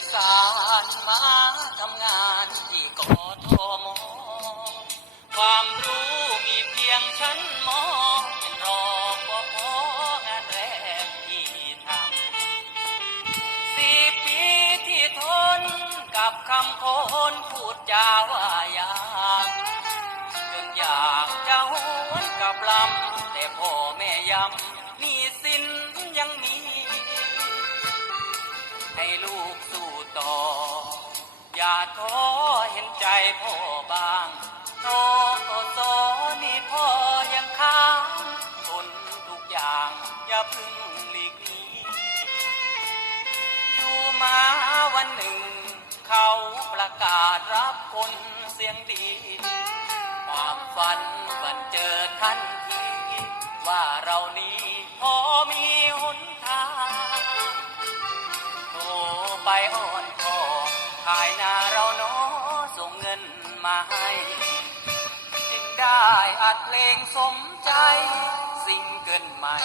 อีสานมาทำงานที่กทม ความรู้มีเพียงชั้นมอเป็นรอปภงานแรกที่ทำสี่ปีที่ทนกับคำคนพูดจาว่าอยากจนอยากจะหวนกลับลำแต่พ่อแม่ย้ำหนี่สินยังมี ให้ลูกสู้ต่อ อย่าท้อเห็นใจพ่อบางโตโตโตนี่พ่อยังค้างทนทุกอย่างอย่าพึ่งหลีกหนีอยู่มาวันหนึ่ง เขาประกาศรับคนเสียงดีความฝันบันเจิดทันทีว่าเรานี้พอมีหน ไปอ้อนขอขายนาเราเนาะส่งเงินมาให้ จึงได้อัดเพลงสมใจ สิ่งเกินใหม่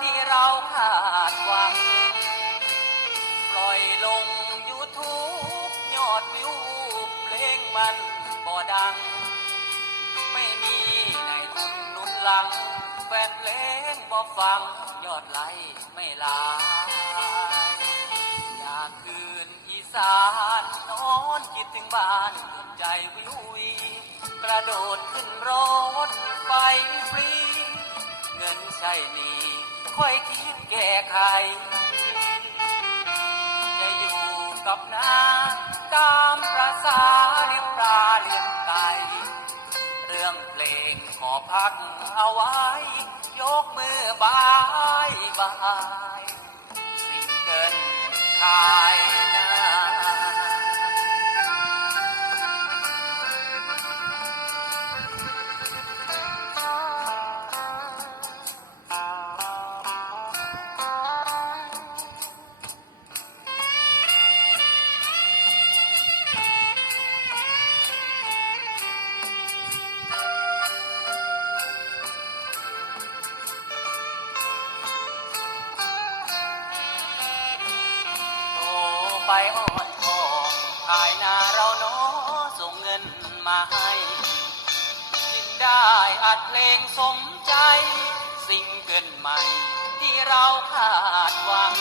ที่เราขาดหวัง ปล่อยลงยูทูบยอดวิวเพลงมันบ่ดัง ไม่มีในทุนหนุนหลัง แฟนเพลงบ่ฟังยอดไลค์ไม่ลายากคืนอีสานนอนคิดถึงบ้านใจวิววีกระโดดขึ้นรถไฟฟรี เงินใช่หนี่ค่อยคิดแก้ไขจะอยู่กับนาตามประสาเลี้ยงปลาเลี้ยงไก่เรื่องเพลงขอพักเอาไว้ ยกมือบายบาย ไปอ้อนของขายนาเราเนาะส่งเงินมาให้จึงได้อัดเพลงสมใจ สิ่งเกินใหม่ ที่เราขาดหวัง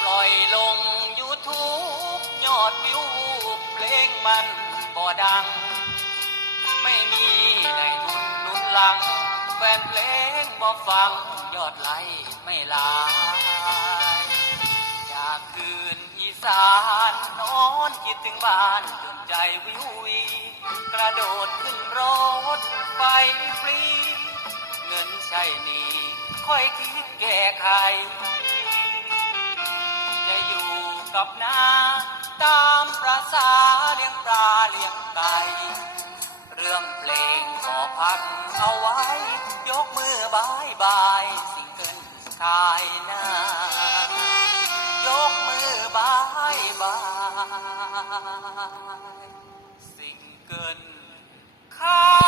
ปล่อยลงยูทูบยอดวิวเพลงมันบ่ดัง ไม่มีในทุนนุนหลัง แฟนเพลงบ่ฟังยอดไลค์ไม่ลาากคืนอีสานนอนคิดถึงบ้านจนใจวิววีกระโดดขึ้นรถไฟฟรี เงินใช่หนี่ค่อยคิดแก้ไข จะอยู่กับนาตามประสาเลี้ยงปลาเลี้ยงไก่เรื่องเพลงขอพักเอาไว้ บายบาย สิ่งเกินข้า